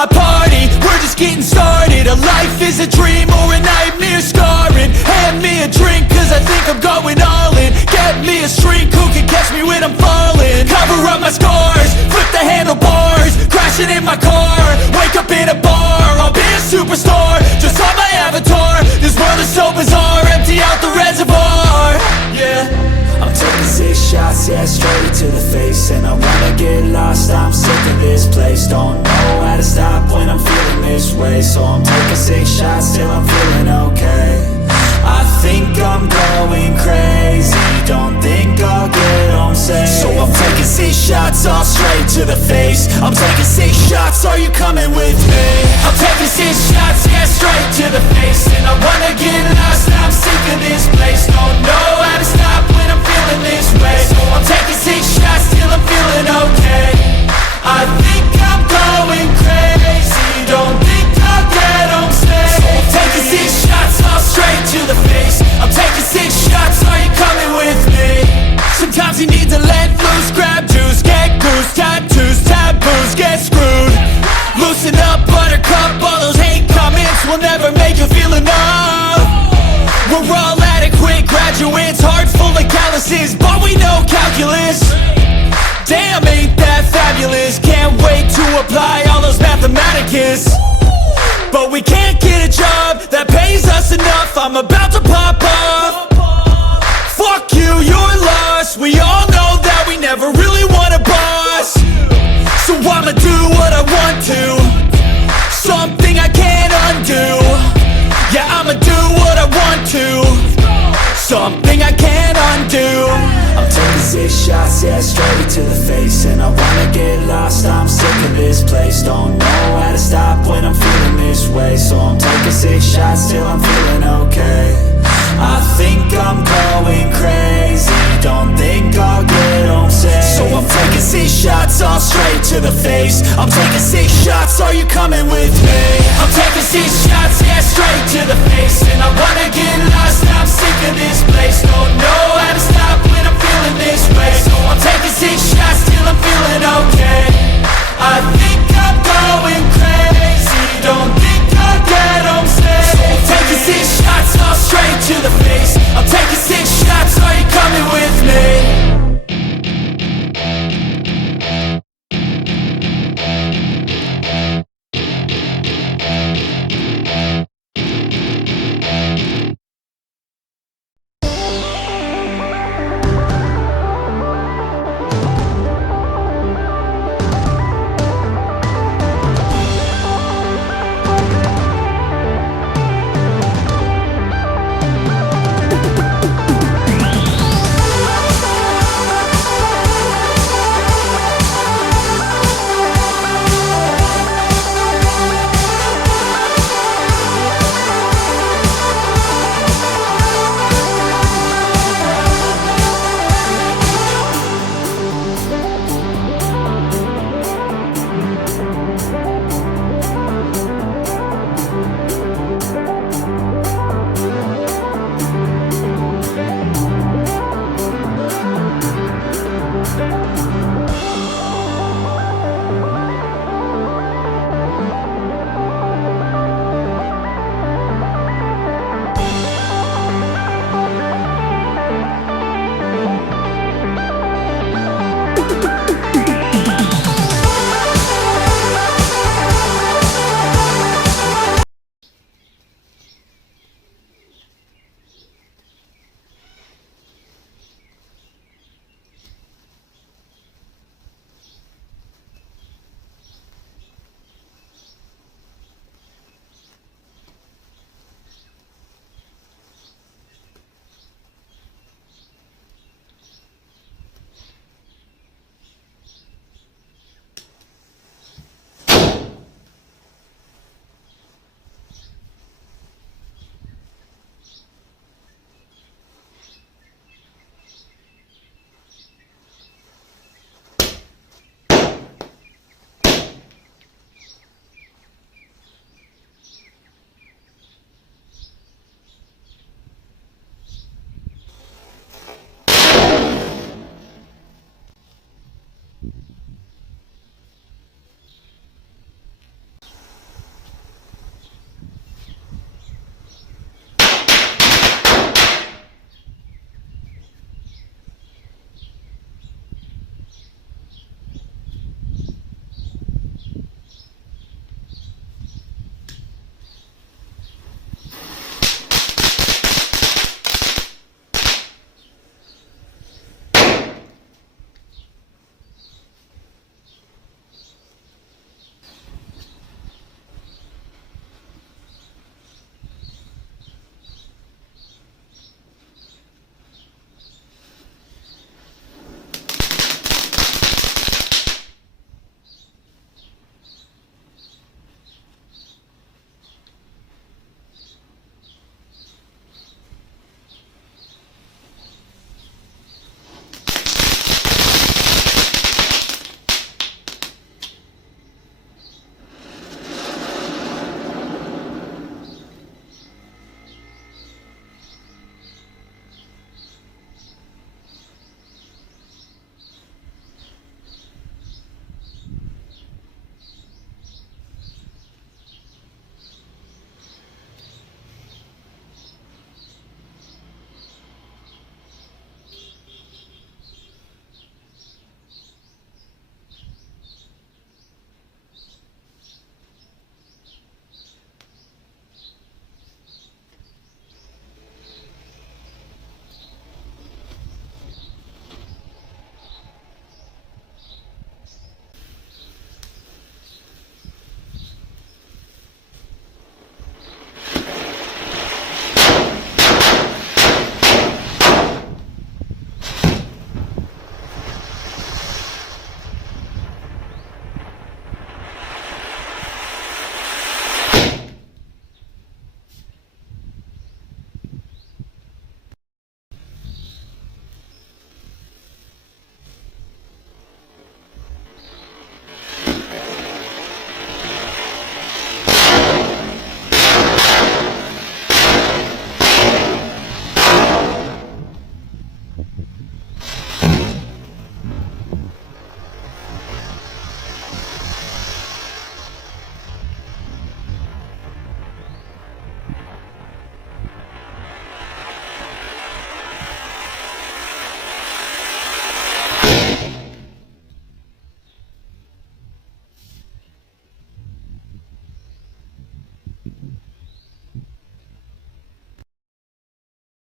my party, we're just getting started. A life is a dream or a nightmare scarring. Hand me a drink cause I think I'm going all in. Get me a shrink who can catch me when I'm falling. Cover up my scars, flip the handlebars, crashing in my car, wake up in a bar. I'll be a superstar, just on my avatar. This world is so bizarre, empty out the reservoir. Yeah, I'm taking 6 shots, yeah, straight to the face. And I wanna get lost, I'm sick of this place. Don't know how to stop when I'm feeling this way. So I'm taking 6 shots till I'm feeling okay. I think I'm going crazy, don't think I'll get home safe. So I'm taking 6 shots, all straight to the face. I'm taking 6 shots, are you coming with me? I'm taking 6 shots, yeah, straight to the face. And I wanna get lost, I'm sick of this place. Don't know how to stop when I'm feeling this way. So I'm taking 6 shots till I'm feeling okay. I think I'm going crazy, don't think I'll get home safe. So I'm taking 6 shots, all straight to the face. I'm taking 6 shots, are you coming with me? Sometimes you need to let loose, grab juice, get goose, tattoos, taboos, get screwed. Loosen up, buttercup, all those hate comments will never make you feel enough. We're all adequate graduates, hearts full of calluses, but we know calculus. Damn, ain't that fabulous? Can't wait to apply all those mathematicus. But we can't get a job that pays us enough. I'm about to pop off. Fuck you, you're lost. We all know that we never really want a boss. So I'ma do what I want to, something I can't undo. Yeah, I'ma do what I want to, something I can't undo. I'm taking 6 shots, yeah, straight to the face. And I wanna get lost, I'm sick of this place. Don't know how to stop when I'm feeling this way. So I'm taking 6 shots till I'm feeling okay. I think I'm going crazy, don't think I'll get home safe. So I'm taking 6 shots, all straight to the face. I'm taking 6 shots, are you coming with me? I'm taking 6 shots, yeah, straight to the face. And I wanna get lost, I'm sick of this place. Don't know how to stop when I'm feeling this way. So I'm taking 6 shots till I'm feeling okay. I think I'm going crazy, don't think I'll get home safe. So I'm taking 6 shots, all straight to the face. I'm taking 6 shots, are you coming with me?